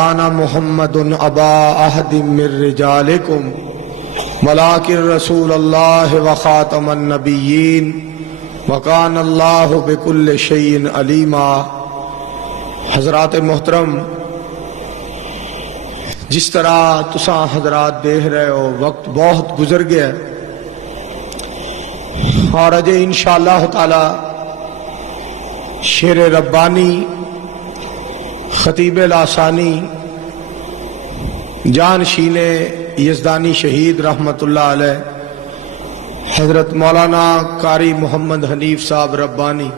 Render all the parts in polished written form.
انا محمد ابا احد من رجالکم ولکن رسول اللہ وخاتم النبیین وکان اللہ بکل شیء علیما۔ حضرات محترم، جس طرح تساں حضرات دیکھ رہے ہو وقت بہت گزر گیا ہے اور اجے انشاءاللہ تعالی شیر ربانی خطیب لاسانی جانشین یزدانی شہید رحمت اللہ علیہ حضرت مولانا قاری محمد حنیف صاحب ربانی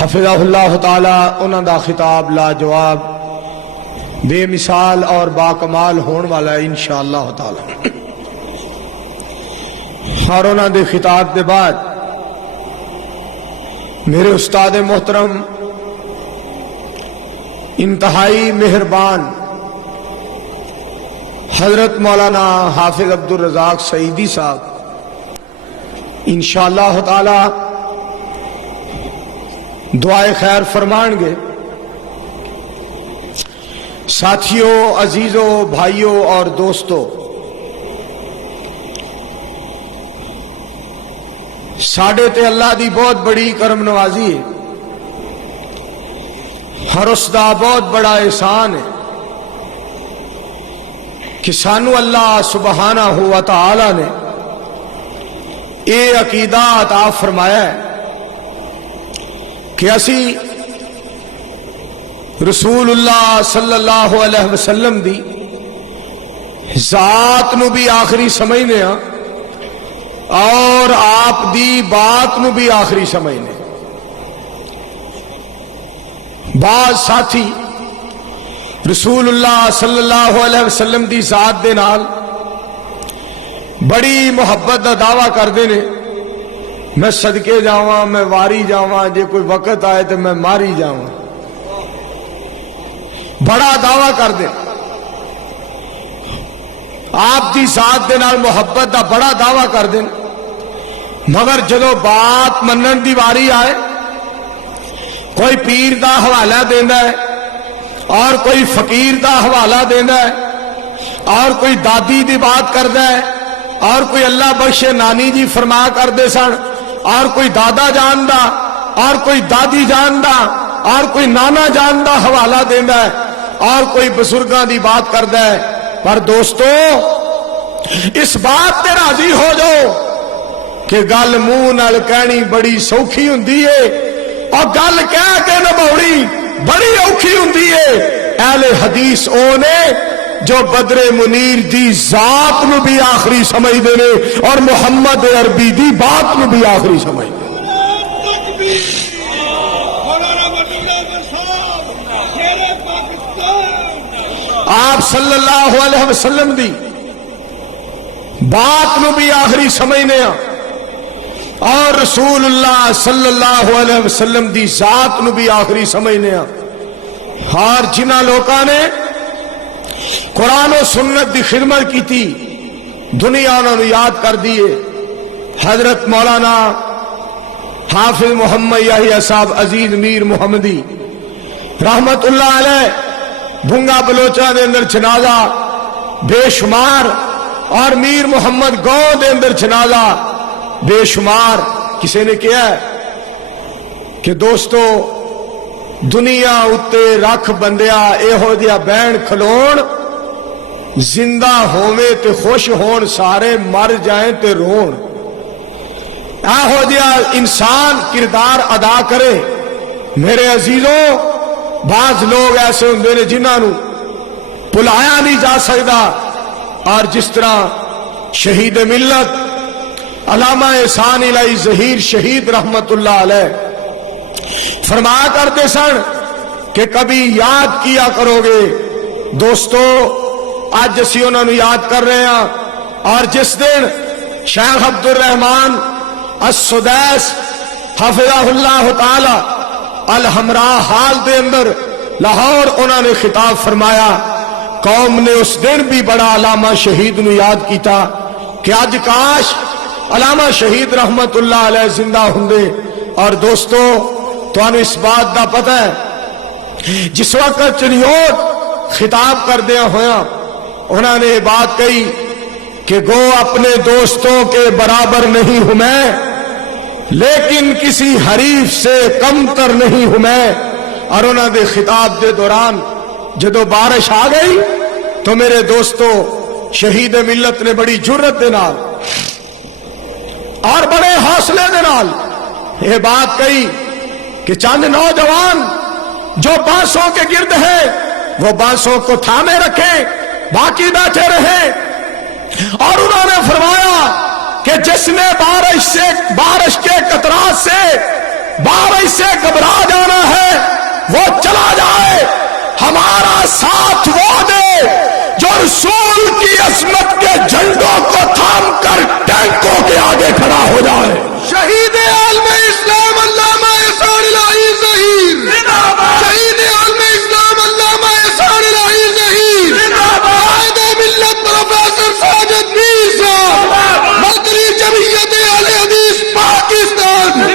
حفظہ اللہ تعالی انہاں دا خطاب لاجواب بے مثال اور باکمال ہون والا ہے انشاءاللہ تعالی۔ اور انہاں دے خطاب دے بعد میرے استاد محترم انتہائی مہربان حضرت مولانا حافظ عبدالرزاق سعیدی صاحب انشاءاللہ تعالی دعائے خیر فرمان گے۔ ساتھیوں، عزیزوں، بھائیوں اور دوستوں، ساڑھے تے اللہ دی بہت بڑی کرم نوازی ہے اور اس دا بہت بڑا احسان ہے کہ سانو اللہ سبحانہ و تعالی نے اے عقیدہ عطا فرمایا ہے کہ اسی رسول اللہ صلی اللہ علیہ وسلم دی ذات نو بھی آخری سمجھنے ہاں اور آپ دی بات نو بھی آخری سمجھنے۔ بعض ساتھی رسول اللہ صلی اللہ علیہ وسلم دی ذات دے نال بڑی محبت دا دعویٰ کر دینے، میں صدقے جاواں، میں واری جاواں، جے کوئی وقت آئے تو میں ماری جاواں، بڑا دعویٰ کر دے۔ آپ دی ذات دے نال محبت دا بڑا دعویٰ کر دیں، مگر جدو بات منن دی واری آئے کوئی پیر دا حوالہ دینا ہے اور کوئی فقیر دا حوالہ دینا ہے اور کوئی دادی دی بات کردا ہے اور کوئی اللہ بخشے نانی جی فرما کر دے سن اور کوئی دادا جان دا اور کوئی دادی جان دا اور کوئی نانا جان دا حوالہ دینا ہے اور کوئی بزرگاں دی بات کردا ہے۔ پر دوستو، اس بات تے راضی ہو جاؤ کہ گل منہ نال کہنی بڑی سوکھی ہوندی ہے اور گل کہہ کے نبھاؤنی بڑی اوکھی ہوندی ہے۔ اہل حدیث او نے جو بدر منیر دی ذات نو بھی آخری سمجھ دے نے اور محمد عربی دی بات نو بھی آخری سمجھ دے۔ آپ صلی اللہ علیہ وسلم دی بات نو بھی آخری سمجھنے ہاں اور رسول اللہ صلی اللہ علیہ وسلم دی ذات نو بھی آخری سمجھنے ہاں۔ اور جنہ لوکاں نے قرآن و سنت دی خدمت کی تھی دنیا انہوں نے یاد کر دیے۔ حضرت مولانا حافظ محمد یحییٰ صاحب عزیز میر محمدی رحمت اللہ علیہ بھنگا بلوچہ دے اندر جنازہ بے شمار اور میر محمد گاؤں دے اندر جنازہ بے شمار کسی نے کیا ہے کہ دوستو دنیا اتے رکھ بندیا اے ہو دیا بین کھلون زندہ ہوویں تے خوش ہون سارے مر جائیں تے رون۔ اے ہو دیا انسان کردار ادا کرے۔ میرے عزیزوں، بعض لوگ ایسے ہوندے نے جنہاں نو بلایا نہیں جا سکتا، اور جس طرح شہید ملت علامہ احسان الہی ظہیر شہید رحمت اللہ علیہ فرمایا کرتے سن کہ کبھی یاد کیا کرو گے دوستو، آج اسی انہوں نے یاد کر رہے ہیں۔ اور جس دن شیخ عبد الرحمن السدیس حفظہ اللہ تعالی الحمراء حال دے اندر لاہور انہوں نے خطاب فرمایا، قوم نے اس دن بھی بڑا علامہ شہید نو یاد کیتا کہ آج کاش علامہ شہید رحمت اللہ علیہ زندہ ہوں۔ اور دوستو، تو اس بات دا پتہ ہے جس وقت چنیوٹ خطاب کردیا ہویا انہوں نے بات کہی کہ گو اپنے دوستوں کے برابر نہیں ہوں میں، لیکن کسی حریف سے کم تر نہیں ہوں میں. اور انہوں نے خطاب دے دوران جدو بارش آ گئی تو میرے دوستوں شہید ملت نے بڑی جرت دے نال اور بڑے حوصلے دے نال یہ بات کہی کہ چند نوجوان جو بانسوں کے گرد ہیں وہ بانسوں کو تھامے رکھیں، باقی بیٹھے رہیں. اور انہوں نے فرمایا کہ جس نے بارش کے قطرات سے بارش سے گھبرا جانا ہے وہ چلا جائے، ہمارا ساتھ وہ دے جو رسول کی عظمت کے جھنڈوں کو تھام کر ٹینکوں کے آگے کھڑا ہو جائے. شہید عالم اسلام علامہ احسان الہی ظہیر، شہید عالم اسلام علامہ احسان الہی ظہیر، قائد ملت پروفیسر ساجد میر صاحب، مرکزی جمعیت اہل حدیث پاکستان،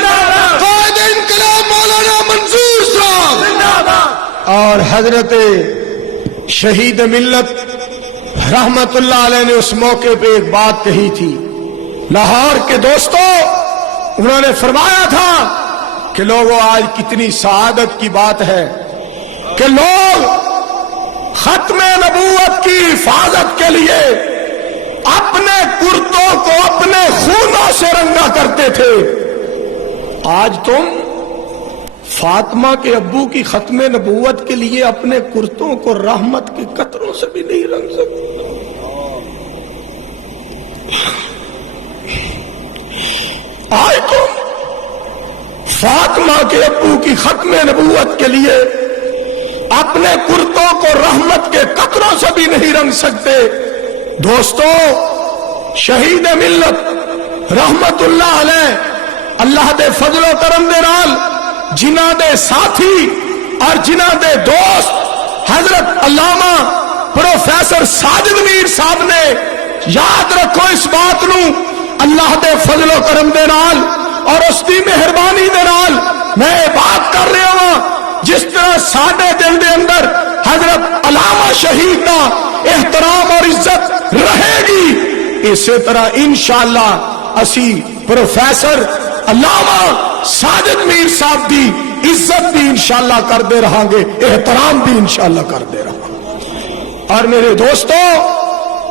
قائد انقلاب مولانا منصور صاحب، اور حضرت شہید ملت رحمت اللہ علیہ نے اس موقع پہ ایک بات کہی تھی. لاہور کے دوستوں انہوں نے فرمایا تھا کہ لوگوں آج کتنی سعادت کی بات ہے کہ لوگ ختم نبوت کی حفاظت کے لیے اپنے کرتوں کو اپنے خونوں سے رنگا کرتے تھے. آج تم فاطمہ کے ابو کی ختم نبوت کے لیے اپنے کرتوں کو رحمت کے قطروں سے بھی نہیں رنگ سکتے. آج تم فاطمہ کے ابو کی ختم نبوت کے لیے اپنے کرتوں کو رحمت کے قطروں سے بھی نہیں رنگ سکتے. دوستوں شہید ملت رحمت اللہ علیہ اللہ دے فضل و کرم دے نال جنہ دے ساتھی اور جنہ دے دوست حضرت علامہ پروفیسر ساجد میر صاحب نے یاد رکھو اس بات نو اللہ دے فضل و کرم دے نال اور اس دی مہربانی دے نال میں بات کر رہا ہوں جس طرح ساڈے دل دے اندر حضرت علامہ شہید کا احترام اور عزت رہے گی اسی طرح انشاءاللہ اسی پروفیسر علامہ ساجد میر صاحب دی عزت بھی انشاءاللہ کر دے رہاں گے، احترام بھی انشاءاللہ کر دے رہاں گے. اور میرے دوستوں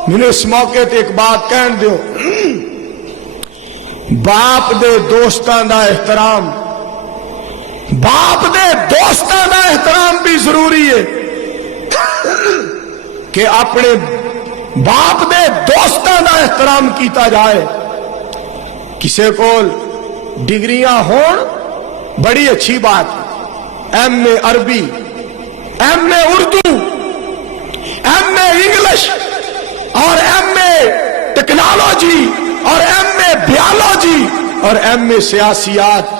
میں اس موقع تے ایک بات کہن دیو، باپ دے دوستاں دا احترام، باپ دے دوستاں دا احترام بھی ضروری ہے کہ اپنے باپ دے دوستاں دا احترام کیتا جائے. کسے کول ڈگریاں ہون بڑی اچھی بات، ایم اے عربی، M a Urdu, M A English اور ایم اے ٹیکنالوجی اور ایم اے بیالوجی اور ایم اے سیاسیات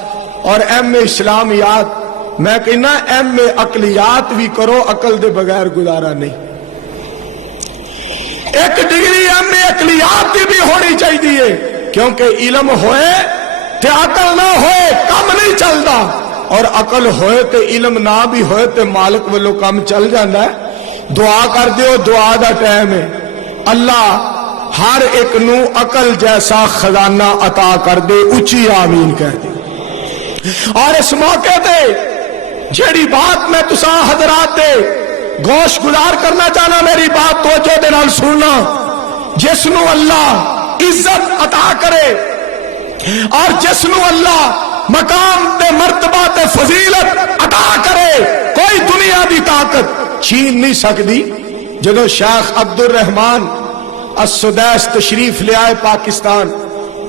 اور ایم اے اسلامیات، میں کہنا ایم اے عقلیات بھی کرو، عقل دے بغیر گزارا نہیں. ایک ڈگری ایم اے عقلیات کی بھی ہونی چاہیے کیونکہ علم ہوئے تے عقل نہ ہوئے کم نہیں چلتا، اور عقل ہوئے تے علم نہ بھی ہوئے تے مالک والو کم چل جاندہ ہے. دعا کر دیو، دعا دا ٹائم ہے، اللہ ہر ایک نو عقل جیسا خزانہ عطا کر دے، اچھی آمین کہہ دے. اور اس موقع تے جیڑی بات میں تساں حضرات دے گوش گزار کرنا چاہنا، میری بات توجہ دے نال سننا. جس نو اللہ عزت عطا کرے اور جس نو اللہ مقام تے مرتبہ تے فضیلت عطا کرے، کوئی دنیا دی طاقت چھین نہیں سکتی. جدو شیخ عبد الرحمان السدیس تشریف لے آئے پاکستان،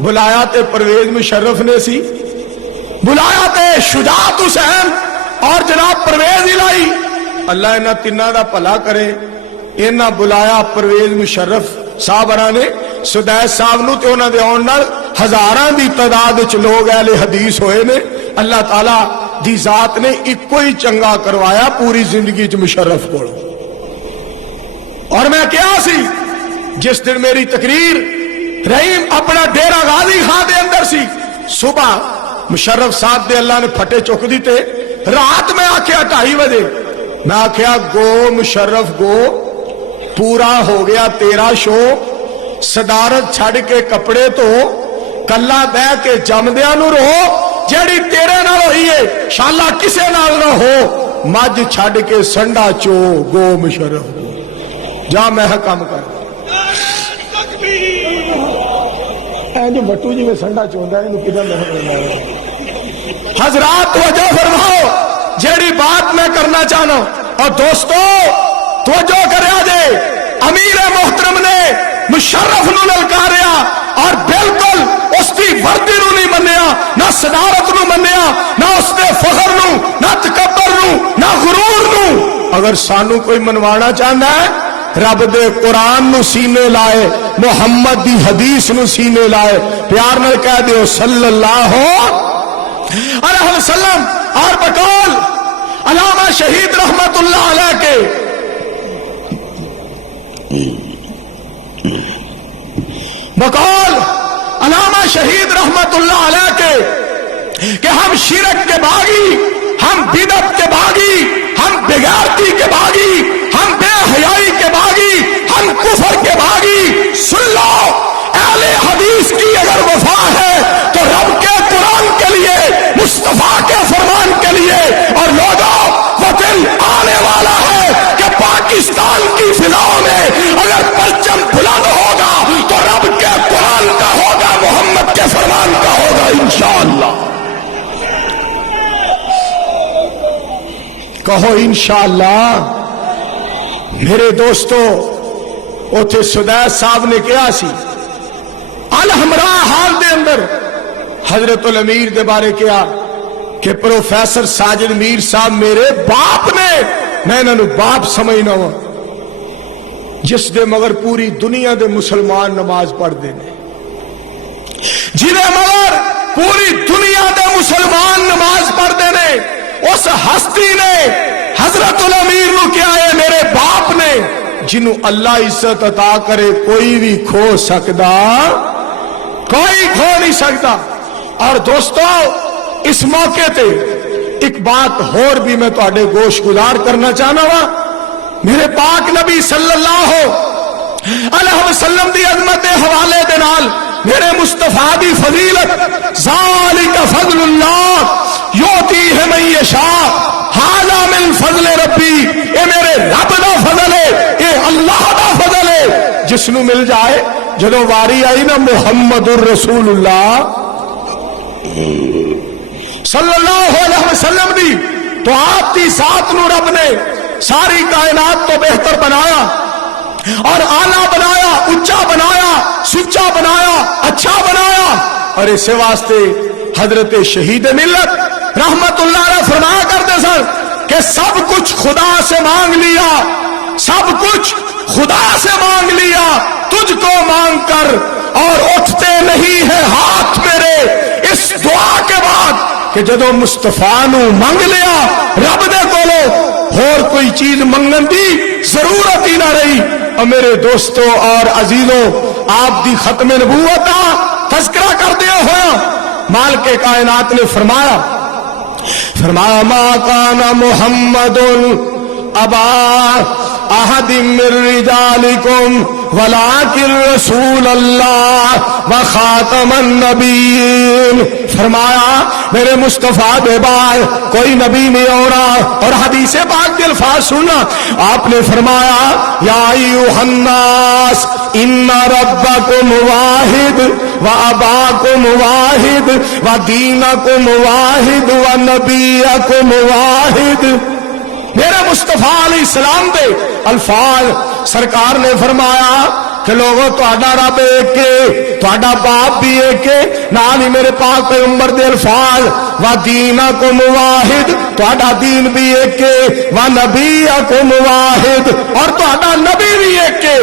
بلایا تے پرویز مشرف نے سی، بلایا تے شجاعت حسین اور جناب پرویز الہی، اللہ انہاں تیناں دا بھلا کرے. انہاں بلایا پرویز مشرف صاحب نے سدیس صاحب نو تے انہاں دے آن نال ہزاراں دی تعداد وچ لوگ اہل حدیث ہوئے نے. اللہ تعالی دی ذات نے ایکو ہی چنگا کروایا پوری زندگی چ مشرف کو. اور میں کیا سی جس دن میری تقریر رحیم اپنا ڈیرا غازی خان دے اندر سی، صبح مشرف صاحب دے اللہ نے پھٹے چک دیتے، رات میں آکھیا 2:30 بجے میں آخیا گو مشرف گو، پورا ہو گیا تیرا شو، صدارت چھڑ کے کپڑے تو کلا بہ کے جمدیا نو رو، جیڑی تیرے نال ہوئی ہے شالا کسے نال نہ ہو، مجھ چھڑ کے سنڈا چو، گو مشرف گو، جا میں کام کر جو بٹو جی میں سنڈا چوندا ہے کدھر میں کرنا ہے۔ حضرات توجہ فرماؤ، جیڑی بات میں کرنا چاہنا، اور دوستو توجہ کریا جے، امیر محترم نے مشرف نو للکاریا اور بالکل اس کی وردی نو نہیں منیا، نہ صدارت نو منیا، نہ اس دے فخر نو، نہ تکبر نو، نہ غرور نو۔ اگر سانو کوئی منوانا چاہتا ہے، رب دے قرآن نو سینے لائے، محمد دی حدیث نو سینے لائے، پیار نال کہہ دیو صلی اللہ علیہ وسلم۔ اور بقول علامہ شہید رحمت اللہ علیہ کے بقول علامہ شہید رحمت اللہ علیہ کے کہ ہم شرک کے باغی، ہم بدعت کے باغی، ہم بغیرتی کے باغی، ہم بے حیائی کے باغی، ہم کفر کے باغی۔ سن لو، اہل حدیث کی اگر وفا ہے تو رب کے قرآن کے لیے، مصطفیٰ کے فرمان کے لیے، اور لوگوں وہ دن آنے والا ہے کہ پاکستان کی فضاؤں میں اگر پرچم بلند ہوگا تو رب کے قرآن کا ہوگا، محمد کے فرمان کا ہوگا انشاءاللہ۔ کہو انشاءاللہ۔ میرے دوستو، اوتھے سدیس صاحب نے کیا سی الحمراء حال دے اندر حضرت الامیر دے بارے کیا کہ پروفیسر ساجد میر صاحب میرے باپ نے، میں انہاں نو باپ سمجھنا ہوا، جس دے مگر پوری دنیا دے مسلمان نماز پڑھ دے نے، جنہیں مگر پوری دنیا دے مسلمان نماز پڑھ دے نے، اس ہستی نے حضرت الامیر نو کیا ہے میرے باپ نے، جنہوں اللہ عزت عطا کرے کوئی بھی کھو سکدا، کوئی کھو نہیں سکتا۔ اور دوستو، اس موقع تے ایک بات اور بھی میں تواڈے گوش گزار کرنا چاہنا وا، میرے پاک نبی صلی اللہ علیہ وسلم دی عظمت دے حوالے دے نال میرے مصطفیٰ دی فضیلت، ذالک فضل اللہ یؤتیہ من یشاء، ھذا من فضل ربی، اے میرے رب دا فضل ہے، اے اللہ دا فضل ہے، جس نو مل جائے۔ جدو واری آئی نا محمد الرسول اللہ صلی اللہ علیہ وسلم دی، تو آپ کی ذات نو رب نے ساری کائنات تو بہتر بنایا اور اعلیٰ بنایا، اونچا بنایا، سچا بنایا، اچھا بنایا۔ اور اس واسطے حضرت شہید ملت رحمت اللہ علیہ فرمایا کرتے سر کہ سب کچھ خدا سے مانگ لیا، سب کچھ خدا سے مانگ لیا، تجھ کو مانگ کر اور اٹھتے نہیں ہے ہاتھ میرے۔ اس دعا کے بعد کہ جدو مصطفیٰ نو منگ لیا رب دے کولو، اور کوئی چیز منگن دی ضرورت ہی نہ رہی۔ اور میرے دوستو اور عزیزوں، آپ دی ختم نبوت کا تذکرہ کردے ہویا مالک کائنات نے فرمایا ما کان محمد ابا احد من رجالکم ولکن رسول اللہ وخاتم النبیین۔ فرمایا میرے مصطفیٰ دے بعد کوئی نبی نہیں ہونا۔ اور حدیث پاک کے الفاظ سننا، آپ نے فرمایا یا ایھا الناس ان ربکم واحد واباکم واحد ودینکم واحد ونبیکم واحد۔ میرے مصطفیٰ علیہ السلام دے الفاظ سرکار نے فرمایا کہ لوگوں تہاڈا رب ایک ہے، تہاڈا باپ بھی ایک ہے، نال ہی میرے پاک پیغمبر دے الفاظ ودینکم واحد، تہاڈا دین بھی ایک ہے، ونبیکم واحد، اور تہاڈا نبی بھی ایک ہے۔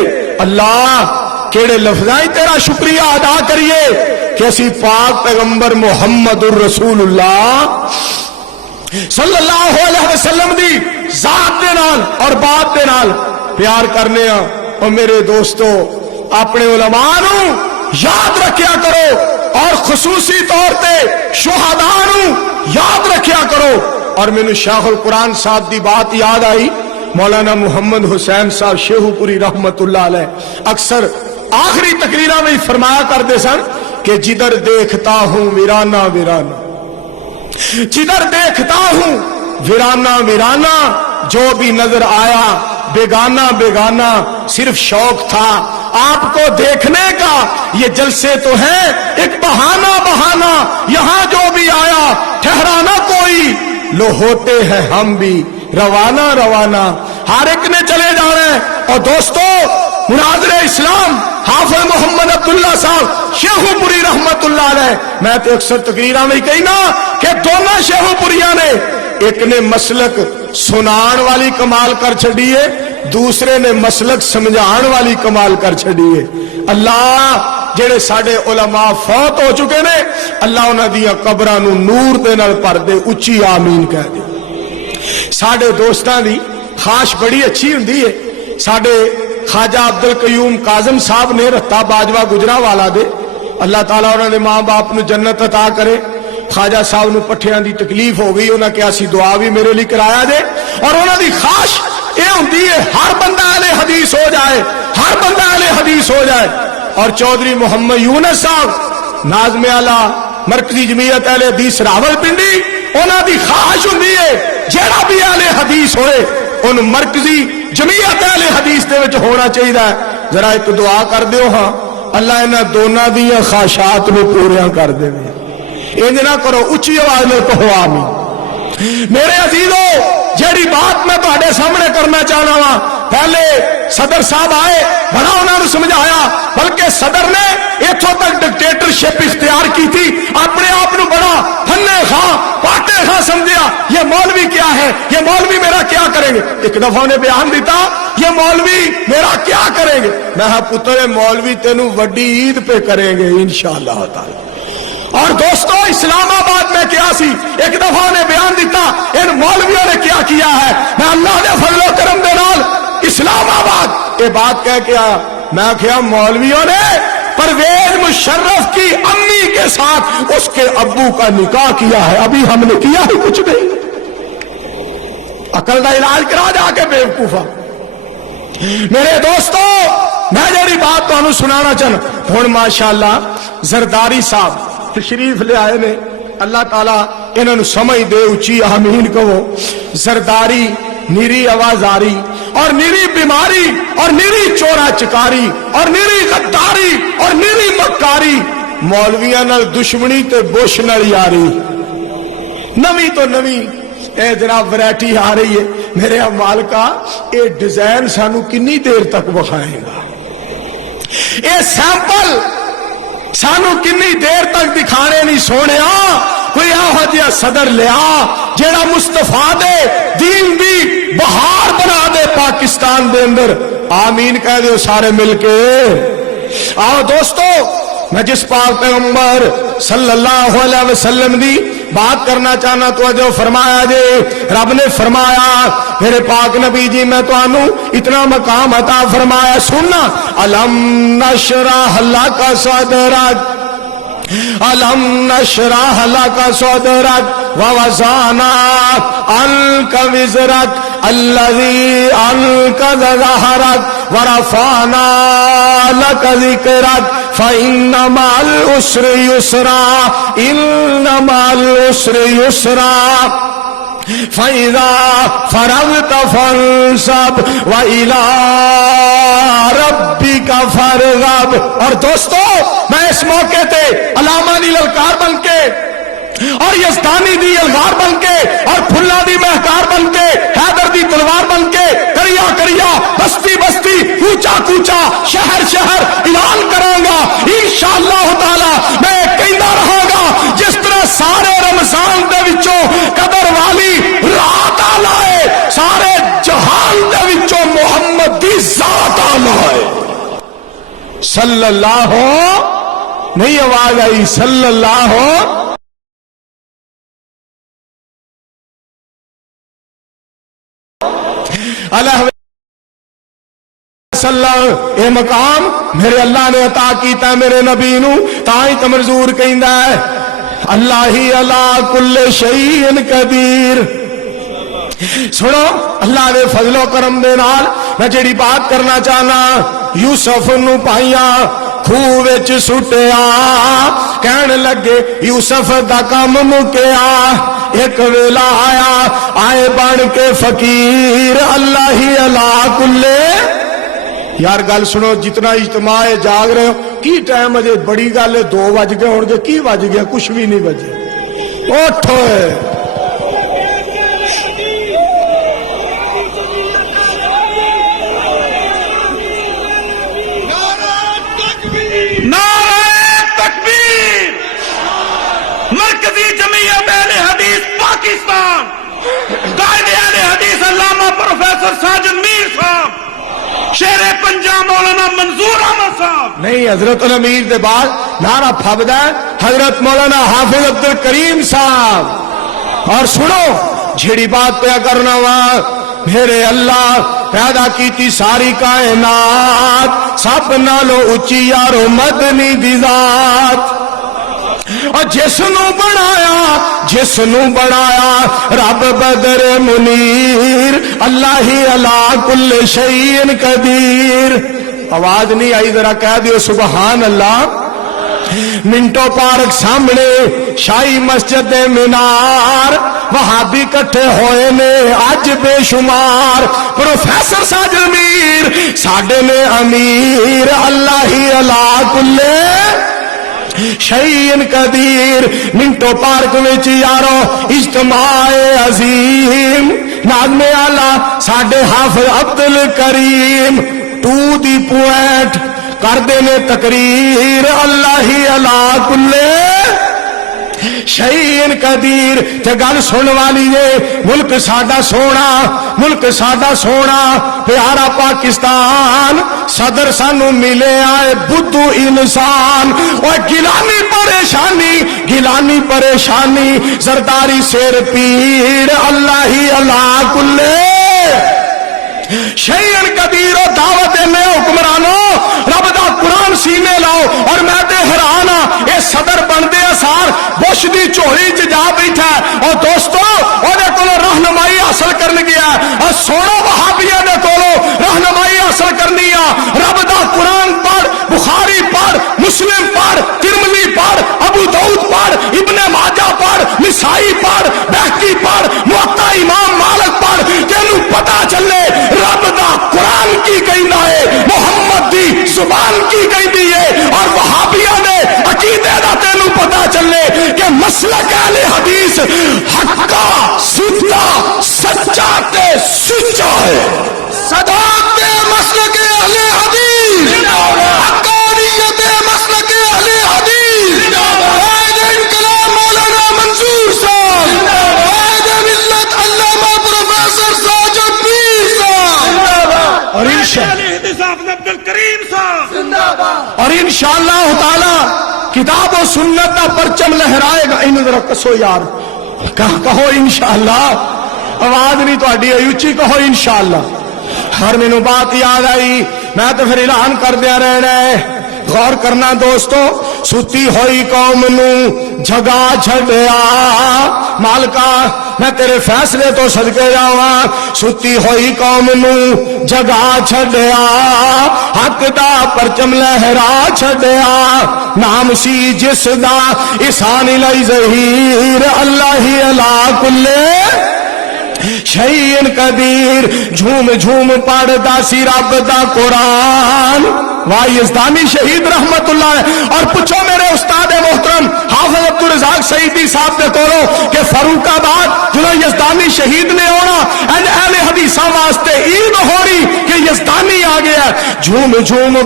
اللہ کیڑے لفظاں تیرا شکریہ ادا کریے کہ اسی پاک پیغمبر محمد الرسول اللہ صلی اللہ علیہ وسلم دی ذات دے نال اور بات دے نال پیار کرنے ہاں۔ اور میرے دوستو، اپنے علماء نو یاد رکھیا کرو، اور خصوصی طور تے شہداء نو یاد رکھیا کرو، اور مینوں شیخ القرآن صاحب دی بات یاد آئی. مولانا محمد حسین صاحب شیخو پوری رحمت اللہ علیہ اکثر آخری تقریراں میں فرمایا کرتے سن کہ جدھر دیکھتا ہوں ویرانہ ویرانہ، جدھر دیکھتا ہوں ویرانہ ویرانہ، جو بھی نظر آیا بیگانہ بیگانہ، صرف شوق تھا آپ کو دیکھنے کا. یہ جلسے تو ہیں ایک بہانہ بہانہ، یہاں جو بھی آیا ٹھہرا نہ کوئی، لو ہوتے ہیں ہم بھی روانہ روانہ. ہر ایک نے چلے جا رہے ہیں. اور دوستو مناظر اسلام حافظ محمد عبداللہ صاحب شیخو پوری رحمت اللہ علیہ، میں تو اکثر تقریراں میں کہی نا کہ دونوں شیخو پوریاں نے، ایک نے مسلک سنان والی کمال کر چھڑیے، دوسرے نے مسلک سمجھان والی کمال کر چھڑیے. اللہ جڑے ساڈے علماء فوت ہو چکے نے، اللہ انہاں دیاں قبراں نو نور دے نال بھر دے، اچھی آمین کہہ دے. ساڈے دوستاں دی خواہش بڑی اچھی ہوندی ہے. ساڈے خواجہ عبد القیوم کاظم صاحب نے رتا باجوہ گجرانوالا دے، اللہ تعالیٰ انہاں دے ماں باپ نو جنت عطا کرے. خواجہ صاحب نو پٹھیاں دی تکلیف ہو گئی، انہاں کہا سی دعا بھی میرے لیے کرایا دے. اور انہاں دی خواہش اے ہوندی ہے ہر بندہ اہل حدیث ہو جائے، ہر بندہ اہل حدیث ہو جائے. اور چودھری محمد یونس صاحب ناظم اعلی مرکزی جمعیت اہل حدیث راولپنڈی، انہاں دی خواہش ہوندی ہے جیڑا بھی اہل حدیث ہوئے ان مرکزی جمعیت اہل حدیث دے وچ ہونا چاہیے. ذرا ایک دعا کر دیو ہاں اللہ انہاں دونوں دیاں خواہشات نو پوریاں کر دے. انج نہ کرو، اچھی آواز میں کہو آمین. میرے عزیزو جیڑی بات میں تہاڈے سامنے کرنا چاہنا وا، پہلے صدر صاحب آئے، بڑا انہوں نے سمجھایا، بلکہ صدر نے اتوں تک ڈکٹیٹرشپ اختیار کی تھی، اپنے آپ کو بڑا پھنے خاں پاٹے خاں سمجھیا. یہ مولوی کیا ہے، یہ مولوی میرا کیا کریں گے. ایک دفعہ نے بیان دیتا یہ مولوی میرا کیا کریں گے. میں کہا پتر مولوی تینوں وڈی عید پہ کریں گے انشاءاللہ تعالی. اور دوستو اسلام آباد میں کیا سی، ایک دفعہ نے بیان دیتا ان مولویوں نے کیا کیا ہے. میں اللہ دے فضل و کرم دے نال اسلام آباد یہ بات کہہ کے آیا. میں کہا مولویوں نے پرویز مشرف کی امی کے ساتھ اس کے ابو کا نکاح کیا ہے، ابھی ہم نے کیا ہی کچھ نہیں. عقل کا علاج کرا جا کے بے وقوفا. میرے دوستو میں جڑی بات تمہیں سنانا چاہنا ہوں، ماشاءاللہ زرداری صاحب تشریف لے آئے نے، اللہ تعالیٰ انہوں نے سمجھ دے، اچھی آمین کہو. زرداری نیری آوازاری اور نیری بیماری اور نیری چورا چکاری اور نیری غداری اور نیری مکاری، مولویاں نال دشمنی تے بش نال یاری. نوی تو نوی اے جناب ویرائٹی آ رہی ہے. میرے مالکا اے ڈیزائن سانو کنی دیر تک بخائے گا، اے سیمپل سانو کنی دیر تک دکھانے نہیں سونے. کوئی آہو جیا صدر لیا جیڑا مصطفیٰ دے دین دی بہار بنا دے پاکستان دے اندر. آمین کہہ دو سارے مل کے. آؤ دوستو میں جس پاک پیغمبر صلی اللہ علیہ وسلم دی بات کرنا چاہنا تو جو فرمایا جے، رب نے فرمایا میرے پاک نبی جی میں تو آنوں اتنا مقام عطا فرمایا. سننا الم نشرح لک صدرک، الم نشرح لک صدرک ووضعنا عنک وزرک الذی انقض ظہرک ورفعنا لک ذکرک فإن مع العسر يسرا إن مع العسر يسرا فإذا فرغت فانصب وإلى ربك فارغب. اور دوستو میں اس موقع تے علامہ دی للکار بن کے اور یزدانی دی الغار بن کے اور پھلا دی مہکار بن کے حیدر دی تلوار بن کے کریا کریا بستی بستی کوچا کوچا شہر شہر اعلان کراں گا انشاءاللہ تعالی. میں کہندا رہاں گا جس طرح سارے رمضان دے وچوں قدر والی رات آئے، سارے جہان دے وچوں محمد دی ذات آئے. صلی اللہ نہیں آواز آئی، صلی اللہ اللہ اے مقام میرے اللہ نے عطا کیتا ہے میرے نبی نو، تائی تمرزور کہندا ہے اللہ ہی علا کل شیء قدیر. سنو اللہ دے فضل و کرم دے نال میں جڑی بات کرنا چاہنا، یوسف نو پائیاں خوہ وچ سٹیا، کہن لگے یوسف دا کام مکیا، ایک ویلا آیا آئے بن کے فقیر، اللہ ہی اللہ کلے۔ یار گل سنو، جتنا اجتماع ہے جاگ رہے ہو کی ٹائم اجے بڑی گل ہے، 2 بج گئے ہون گے، کی بج گیا؟ کچھ بھی نہیں بجے، اٹھو مرکزی جمعیت اہل حدیث پاکستان، قائد اہل حدیث علامہ پروفیسر ساجد میر صاحب، شیر پنجاب مولانا منظور احمد صاحب، نہیں حضرت الامیر دے بعد نعرہ پھبدا ہے حضرت مولانا حافظ عبد الکریم صاحب۔ اور سنو جھڑی بات پہ کرنا وا، میرے اللہ پیدا کیتی ساری کائنات، سب نالو اچھی یارو مدنی دی ذات، اور جس نو بنایا رب بدر منیر، اللہ ہی علا کل شیء قدیر۔ آواز نہیں آئی، ذرا کہہ دیو سبحان اللہ۔ منٹو پارک سامنے شاہی مسجد مینار، وہاں بھی کٹھے ہوئے نے اج بے شمار، پروفیسر ساجد میر ساڈے نے امیر، اللہ ہی علا کل شیء قدیر۔ منٹو پارک وچ یارو اجتماع عظیم، ناظم اعلی ساڈے حافظ عبد الکریم 2 دی پوائنٹ کر دینے تقریر، اللہ ہی علا کل شیء قدیر۔ تے گل سن والی ہے، ملک ساڈا سونا پیارا پاکستان، صدر سانو ملے آئے بدھو انسان، اور گیلانی پریشانی زرداری سیر پیر، اللہ ہی علا کل شیء قدیر۔ و دعوت میں حکمرانوں رب دا قرآن سینے لاؤ، اور میں تے حیران ہاں اے صدر بندے اثار بش دی چوری چ جا بیٹھا ہے، اور دوستو اودے کولوں رہنمائی حاصل کرن گیا، اور سونا وہابیاں دے کولوں رہنمائی حاصل کرنی آ۔ رب دا قرآن پڑھ، بخاری پڑھ، مسلم پڑھ، ترمذی پڑھ، ابو داؤد پڑھ، ابن ماجہ پڑھ، نسائی پڑھ، بہقی پڑھ، موطا امام مالک پڑھ، تینوں پتہ چلے رب دا قرآن کی کہنا ہے، محمد دی زبان کی کہندی ہے، اور وہابیاں دے عقیدے دا تینوں پتہ چلے کہ مسلک اہل حدیث حقا سیدھا سچا تے سچا ہے۔ صداقت مسلک اہل حدیث، حقانیت مسلک اہل حدیث، قائد انقلاب مولانا منصور صاحب، قائد ملت علامہ پروفیسر ساجد میر صاحب، اور عبد الکریم صاحب، اور انشاءاللہ تعالی کتاب و سنت کا پرچم لہرائے گا۔ انہوں ذرا کسو یار، کہو انشاءاللہ، آواز نہیں تو اڈی اچھی کہو انشاءاللہ۔ اور مینوں بات یاد آئی، میں تو پھر اعلان کر دیا رہنا ہے، غور کرنا دوستو۔ ستی ہوئی قوم نو جگا چھڈیا، مالکا میں تیرے فیصلے تو صدقے جاواں، ستی ہوئی قوم نو جگا چھڈیا، حق دا پرچم لہرا چھڈیا، نام سی جس دا احسان الی ظہیر، اللہ ہی علا کل شیء قدیر۔ جھوم جھوم پڑھدا سی رب دا قرآن، واہ یزدانی شہید رحمت اللہ علیہ۔ اور پوچھو میرے استاد محترم حافظ عبد الرزاق سعیدی صاحب دے کولو کہ فاروق آباد جدوں یزدانی شہید نے ہونا اہل حدیثاں واسطے عید ہو رہی کہ یزدانی آ گیا۔ جھوم جھوم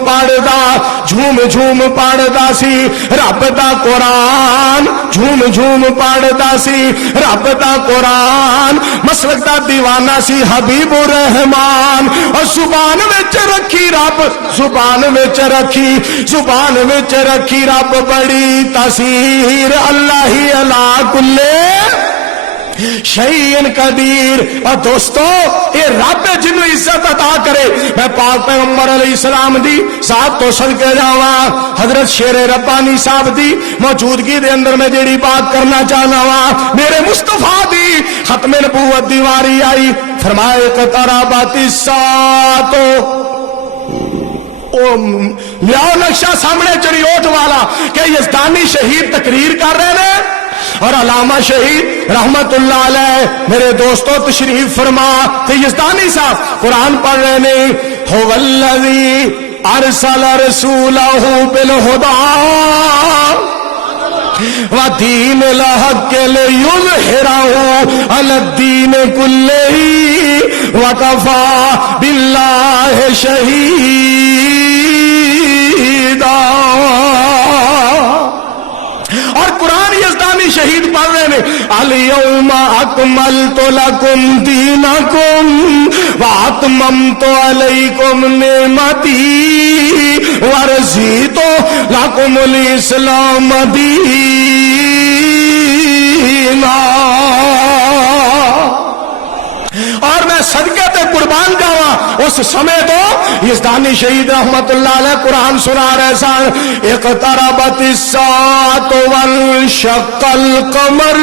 پڑھدا سی رب دا قرآن، جھوم جھوم پڑھدا سی رب دا قرآن، مسلک دا دیوانہ سی حبیب الرحمان، اور زبان وچ رکھی رب، زبان وچ رکھی رب بڑی تاثیر، اللہ ہی علا کل شیئن قدیر. اور دوستو یہ رب جنو عزت عطا کرے. میں پاک پیغمبر علیہ السلام دی ذات تو صدقے جاواں, حضرت شیر ربانی صاحب دی موجودگی دے اندر میں جیڑی بات کرنا چاہنا وا, میرے مصطفیٰ دی ختم نبوت دی واری آئی, فرمائے اقتربت الساعۃ. لیاؤ نقشہ سامنے چڑی اوٹ والا کہ یزدانی شہید تقریر کر رہے ہیں اور علامہ شہید رحمت اللہ علیہ میرے دوستو تشریف فرما کہ یزدانی صاحب قرآن پڑھ رہے ہیں. هو الذی ارسل رسولہ بالہدی ودین الحق لیظہرہ علی الدین کلہ وکفی باللہ شہیدا. اور قرآن یزدانی شہید پڑھ رہے ہیں الیوم اکملت لکم دینکم واتممت علیکم نعمتی ورضیت لکم الاسلام دینا. اور میں صدقے تے قربان جاواں اس سمے تو یزدانی شہید رحمت اللہ علیہ قرآن سنا رہے سن. اقتربت الساعۃ وانشق القمر.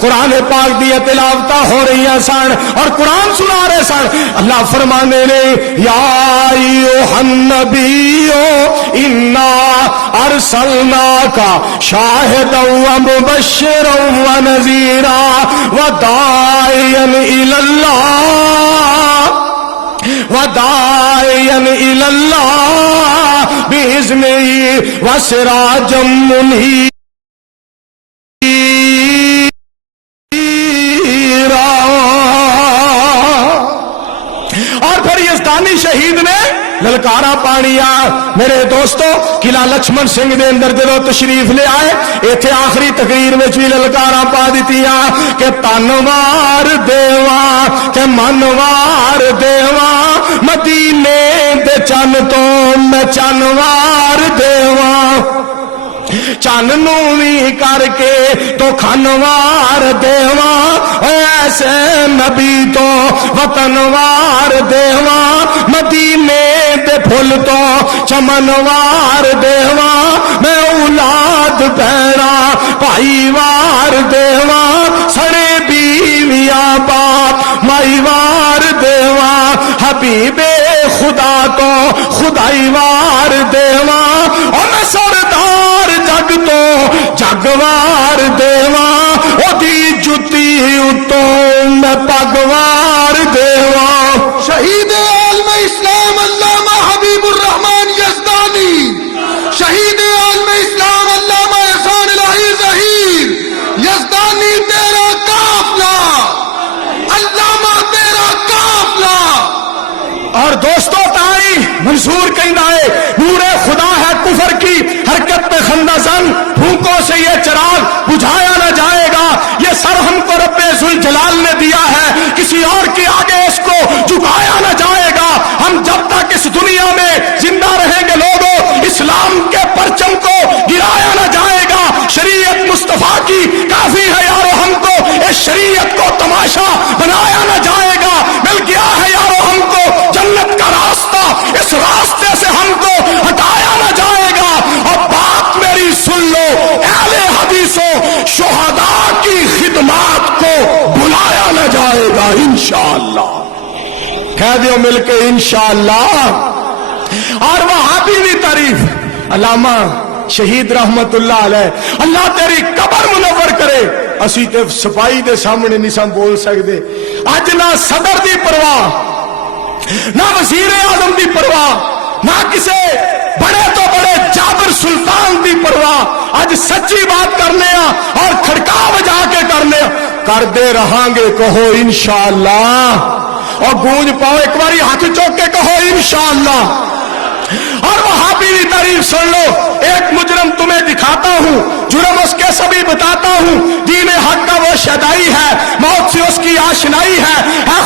قرآن پاک دی تلاوت ہو رہی ہیں سن اور قرآن سنا رہے سن. اللہ فرمانے نے یا ایھا النبی انا ارسلناک شاہدا ومبشرا ونذیرا وداعیا الی اللہ بإذنہ وسراجا منیرا. شہید نے للکارا پانیا. میرے دوستو قلعہ لچمن سنگھ دے اندر جدو تشریف لے آئے ایتھے آخری تقریر میں بھی للکارا پا دیتیاں کہ تنوار دیواں کہ منوار دیواں مدینے دے چن تو میں چنوار دیواں. چن نو وی کر کے تو کھنوار دیواں ایسے نبی تو وطنوار دیواں مدینے دے پھل تو چمنوار دیواں میں اولاد بہنا بھائی وار دیواں سڑے بیویاں باپ مائی وار دیواں حبیب خدا تو خدائی وار دیواں اور میں سردار جگ تو جگوار دیواں او دی جتی اتوں میں پگوار دیواں. شہید عالم اسلام علامہ حبیب الرحمان یزدانی, شہید عالم اسلام علامہ احسان الہی ظہیر یزدانی تیرا قافلہ, علامہ تیرا قافلہ. اور دوستو تائی منصور کہنا ہے نور خدا ہے کفر کی حرکت میں خندہ زن, پھونکوں سے یہ چراغ بجھایا نہ جائے گا. یہ سر ہم کو رب ذوالجلال نے دیا ہے, کسی اور کے آگے اس کو جھکایا نہ جائے گا. ہم جب تک اس دنیا میں زندہ رہیں گے لوگوں اسلام کے پرچم کو گرایا نہ جائے گا. شریعت مصطفیٰ کی کافی ہے یارو, ہم کو اس شریعت کو تماشا بنایا نہ جائے گا. مل گیا ہے یارو ہم کو جنت کا راستہ, اس راستے سے ہم کو ہٹایا نہ جائے گا. اور بات میری سن لو اہل حدیثوں, شہداء کی خدمات کو بلایا نہ جائے گا انشاءاللہ. کہہ دیو مل کے انشاءاللہ. اور وہابی بھی تعریف علامہ شہید رحمت اللہ علیہ, اللہ تیری قبر منور کرے. اسی تے صفائی دے سامنے نہیں سم بول سکتے. اج نہ صدر دی پرواہ نہ وزیر اعظم دی پرواہ نہ کسے بڑے تو بڑے جابر سلطان دی پرواہ. اج سچی بات کرنے اور کھڑکا بجا کے کرنے کردے رہاں گے. کہو انشاءاللہ اور گونج پاؤ ایک باری ہاتھ چوک کے کہو انشاءاللہ. اور وہاں بھی تعریف سن لو, ایک مجرم تمہیں دکھاتا ہوں, جرم اس کے سبھی بتاتا ہوں. دین حق کا وہ شدائی ہے, موت سے اس کی آشنائی ہے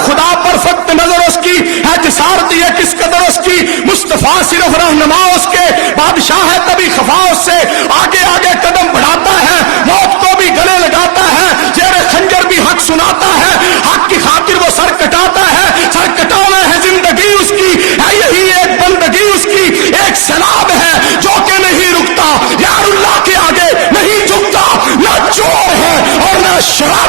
خدا پر فقط نظر اس کی ہے, جسارتی ہے کس قدر اس کی, مصطفیٰ صرف رہنما اس کے, بادشاہ ہے تبھی خفا اس سے, آگے آگے قدم بڑھاتا ہے, موت کو بھی گلے لگاتا ہے.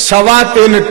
3:15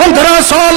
1500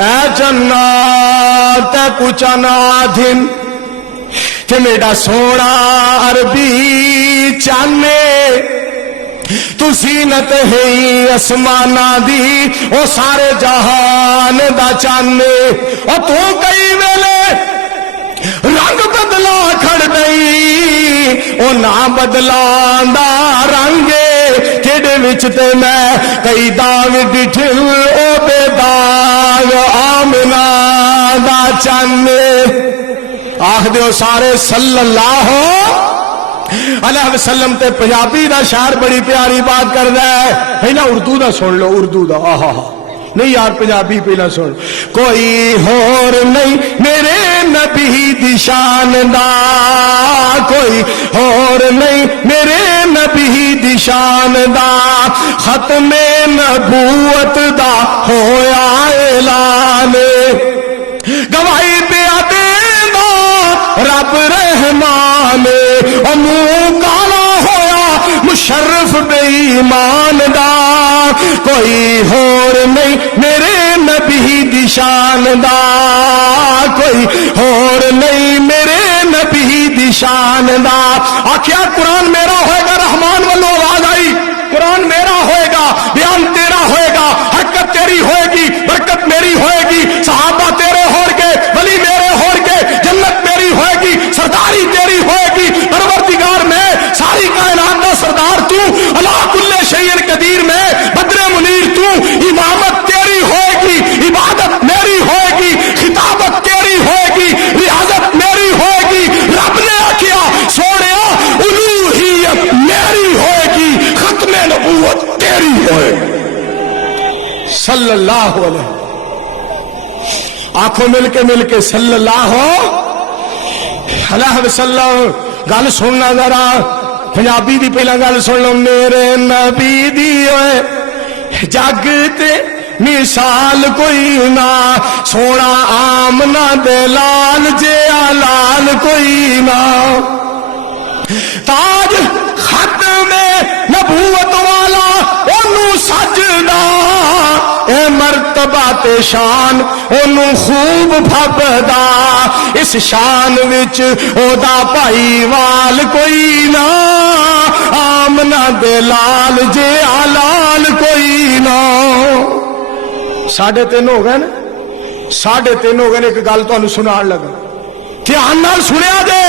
اے جنات کچھ انادھن کہ میرا سونا عربی چانے تو زینت ہے اسمانہ دی او سارے جہان دا چانے اور تو کئی ویلے رنگ بدلا کھڑ گئی او نہ بدلا دا رنگے جڑے وچ تے میں کئی داغ ڈٹھل او بے داغ آمنہ دا چانے آخ دیو سارے صلی اللہ علیہ وسلم تے پنجابی دا شعر بڑی پیاری بات کر رہا ہے پہلا اردو دا سن لو اردو دا آہا نہیں یار پنجابی پہلا سن کوئی اور نہیں میرے نبی دی شان دا کوئی اور نہیں میرے نبی دی شان دا ختم نبوت دا ہویا اعلان گواہی پیا دینا رب رحمان منہ کالا ہویا مشرف بے ایمان دا کوئی اور نہیں میرے نبی دی شان دا کوئی اور نہیں میرے نبی دی شان دا آخیا قرآن میرا ہوئے گا رحمان والو آواز آئی قرآن میرا ہوئے گا بیان تیرا ہوئے گا حرکت تیری ہوئے گی برکت میری ہوئے گی صحابہ تیرے ہور گے ولی میرے ہور گے جنت میری ہوئے گی سرداری تیری ہوئے گی پروردگار میں ساری کائنات کا سردار تو اللہ کل شیء قدیر میں بدر منیر تو امامت تیری ہوئے گی عبادت میری ہوئے گی خطابت تیری ہوئے گی ریاضت میری ہوئے گی رب نے آخیا سونے الوہیت میری ہوئے گی ختم نبوت تیری ہوئے گی صلی اللہ علیہ آنکھوں مل کے صلی اللہ علیہ وسلم گل سننا ذرا پنجابی دی پہلا گل سن لو میرے نبی دی ہوئے جگ تے مثال کوئی نہ سونا آمنہ دے لال جے لال کوئی نہ تاج ختم نبوت والا انہوں سجدہ اے مرتبہ تے شان انہوں خوب بھبدا اس شان وچ او دا پائی وال کوئی نہ آمنہ دے لال جے لال کوئی نہ ساڑھے تین ہو گئے نا ساڑھے تین ہو گئے ایک گل تو انہوں سنان لگا دھیان نال سنیا دے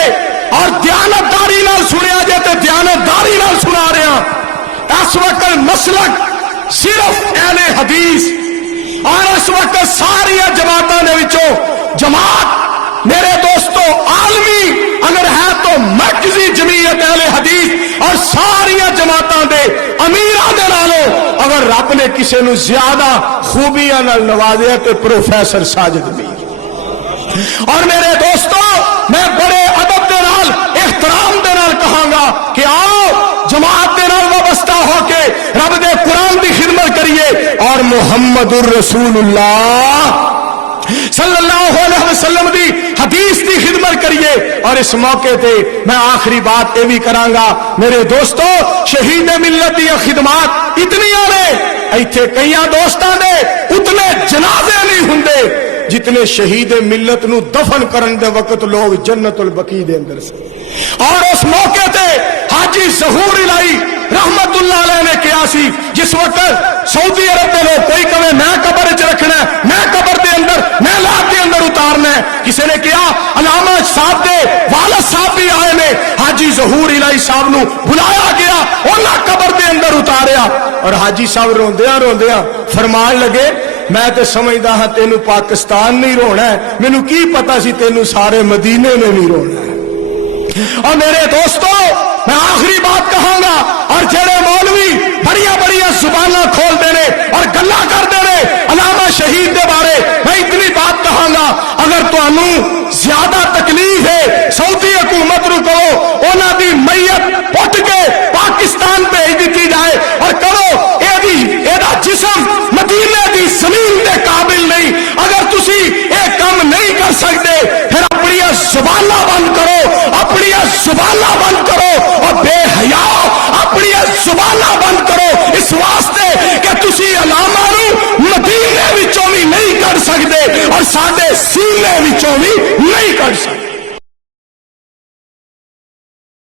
اور دیانتداری نال سنیا جے تے دیانتداری نال سنا رہے ہیں اس وقت مسلک صرف اہل حدیث اور اس وقت ساری جماعتوں نے وچوں جماعت میرے دوستو عالمی اگر ہے تو مرکزی جمعیت اہل حدیث اور ساری جماعتوں دے امیراں دے نالوں اگر رب نے کسی نو زیادہ خوبیاں نال نوازیا تے پروفیسر ساجد میر اور میرے دوستو میں بڑے ادب دے نال احترام دے نال کہاں گا کہ آؤ جماعت دے نال وابستہ ہو کے رب دے قرآن دی خدمت کریے اور محمد الرسول اللہ صلی اللہ علیہ وسلم دی حدیث دی خدمت کریے اور اس موقع تے میں آخری بات یہ بھی کرانگا میرے دوستو شہید ملت دی خدمات اتنی نے ایتھے کئی دوستاں نے اتنے جنازے نہیں ہوندے جتنے شہید ملت نو دفن کرن دے وقت لوگ جنت البقیع دے اندر سے اور اس موقع تے حاجی ظہور الہی رحمت اللہ علیہ نے کیا سی جس وقت سعودی عرب دے لوگ کوئی کہے میں قبر وچ رکھنا ہے میں قبر دے اندر میں لاٹ دے اندر اتارنا ہے کسی نے کیا علامہ صاحب دے والد صاحب بھی آئے نے حاجی ظہور الہی صاحب نو بلایا گیا انہاں قبر دے اندر اتاریا اور حاجی صاحب روندیاں فرمان لگے میں تے سمجھدا ہاں تینو پاکستان نہیں رونا ہے مینوں کی پتا سی تینو سارے مدینے میں نہیں رونا ہے اور میرے دوستو میں آخری بات کہاں گا اور جڑے مولوی بڑی زباناں کھول دے نے اور گلاں کر دے نے علامہ شہید دے بارے میں اتنی بات کہاں گا اگر تانوں زیادہ تکلیف ہے سعودی حکومت نو کہو انہاں دی میت پٹ کے پاکستان بھیج دتی جائے اور کرو ایدا جسم مدینے دی زمین دے قابل نہیں اگر تسی اے کام نہیں کر سکتے پھر اپنی زباناں بند کرو اور بے حیا اپنی زباناں بند کرو اس واسطے کہ تسی علامہ نو مدینے وچوں بھی نہیں کر سکتے انہیں وچوں بھی نہیں کر سکتے.